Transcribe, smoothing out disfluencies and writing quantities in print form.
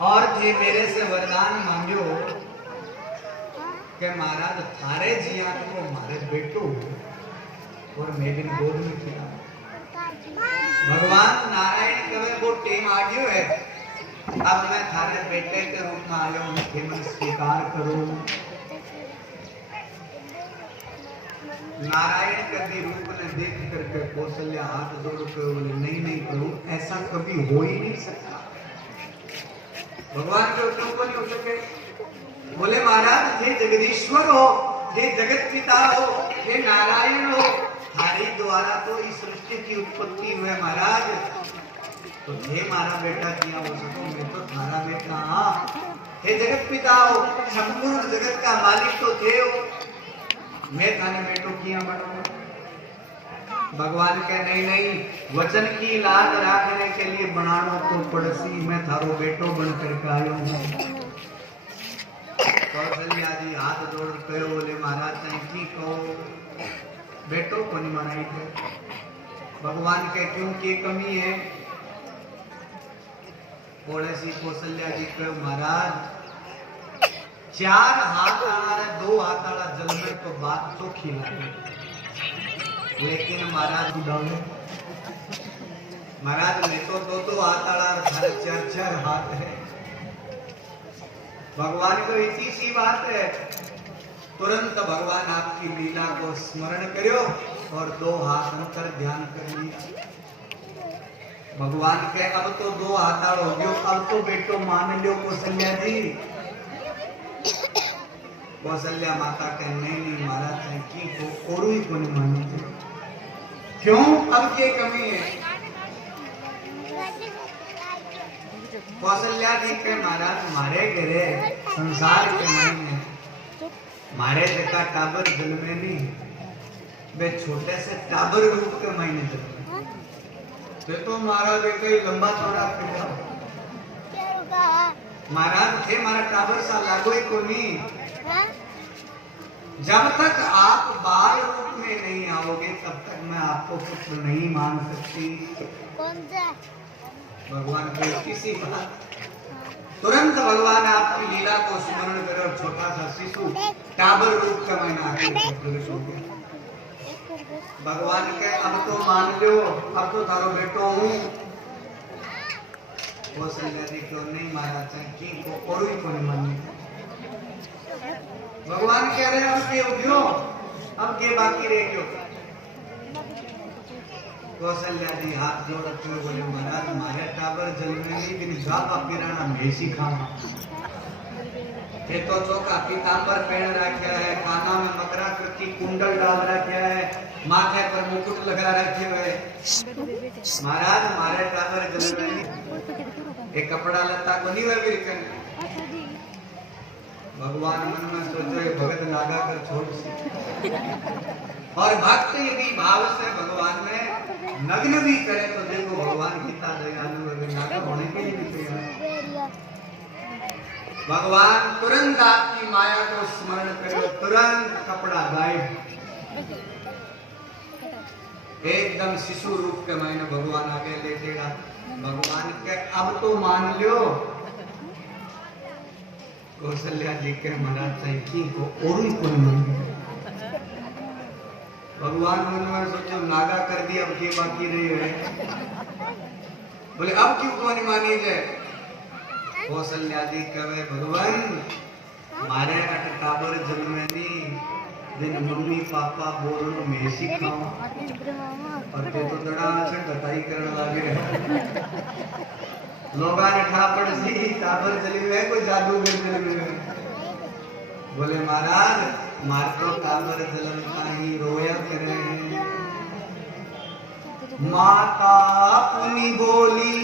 और थे मेरे से वरदान मांग्यो कि महाराज थारे जिया को मारे बेटो और मेरी गोद में खिला। भगवान नारायण कहे वो टेम आ गयो है, अब मैं थारे बेटे के रूप में आयो हूं, केवल स्वीकार करो। नारायण कभी रूप ने देख करके कौशल्या हाथ जोड़ के बोले नहीं नहीं प्रभु, ऐसा कभी हो ही नहीं सकता। भगवान के क्यों नहीं हो सके? बोले महाराज थे जगदीश्वर हो, थे जगत पिता हो, थे नारायण हो, थारे द्वारा तो इस सृष्टि की उत्पत्ति हुई महाराज, तो थे मारा बेटा किया हो सको, मैं तो थारा बेटा। हे जगत पिता हो, संपूर्ण जगत का मालिक तो थे हो, मैं थाने बेटो किया बनूंगा। भगवान के नहीं नहीं, वचन की लाज रखने के लिए बनाना तो पड़सी, मैं थारो बेटो बनकर के आयो हूं। कौशल्या जी हाथ जोड़ के बोले महाराज तने की कहो, बेटो को नहीं मनाई थे। भगवान के क्यों की कमी है? बोले सी कौशल्या जी के महाराज 4 हाथ आला 2 हाथ आला जल में तो बात तो खिला, लेकिन महाराज उड़ावे महाराज ने तो 2 हाथ आला 4 हाथ है। भगवान को इतनी सी बात है, तुरंत भगवान आपकी लीला को स्मरण करो और 2 हाथ अंतर ध्यान कर लिया। भगवान के अब तो 2 हाथ आड़ हो गयो, अब तो बेटो मान लियो कौशल्या जी। कौशल्या माता के नहीं नहीं महाराज की को और ही को नहीं मानी। क्यों? अब ये कमी है। कौशल्या जी के महाराज मारे घरे संसार के मन में मारे जका टाबर जल में नहीं, वे छोटे से टाबर रूप के मायने जल में तो महाराज एक लंबा चौड़ा फिर महाराज थे मारा टाबर सा लागो ही को नहीं। जब तक आप बाल रूप में नहीं आओगे तब तक मैं आपको पुत्र नहीं मान सकती। भगवान के किसी बात तुरंत भगवान आपकी लीला को स्मरण कर और छोटा सा शिशु टाबर रूप का मैंने आगे प्रवेश हो गया। भगवान के अब तो मान लो, अब तो थारो बेटो हूँ। कौशल्या जी क्यों नहीं मारा चाहिए को और ही को नहीं मानने। भगवान कह रहे अब के उठो, अब के बाकी रह गयो। कौशल्या जी हाथ जोड़ के बोले महाराज मारे टाबर जल में नहीं बिन जापा पिराना भेसी खावा। ये तो चौका पीतांबर पहन रखा है, काना में मकरा की कुंडल डाल रखा है, माथे पर मुकुट लगा रखे हुए। महाराज मारे टाबर जल में नहीं, एक कपड़ा लता को नहीं हुआ बिल्कुल। भगवान मन में सोचे भगत लागा कर छोड़ सी, और भक्त यदि भाव से भगवान में नग्न भी करे तो देखो भगवान कितना दयालु है, लागा होने के लिए भी तैयार। भगवान तुरंत आपकी माया को स्मरण करो, तुरंत कपड़ा गायब, एकदम शिशु रूप के मैंने भगवान आगे लेटेगा। भगवान के अब तो मान लो। कौशल्या जी के महाराज की को और ही को नहीं। भगवान मन में सोचो नागा कर दिया, अब के बाकी रही है। बोले अब क्यों को नहीं मानी जाए? कौशल्या जी कहे भगवान मारे अट टाबर जल में नहीं, दिन मम्मी पापा बोलो मैं सिखाऊं, और ते तो दड़ा से बताई करने लगे। लोगा ने ठापड़ सी टाबर जली हुए कोई जादूगर जली हुए। बोले महाराज मार तो टाबर जलन का ही रोया करे। माता पुनी बोली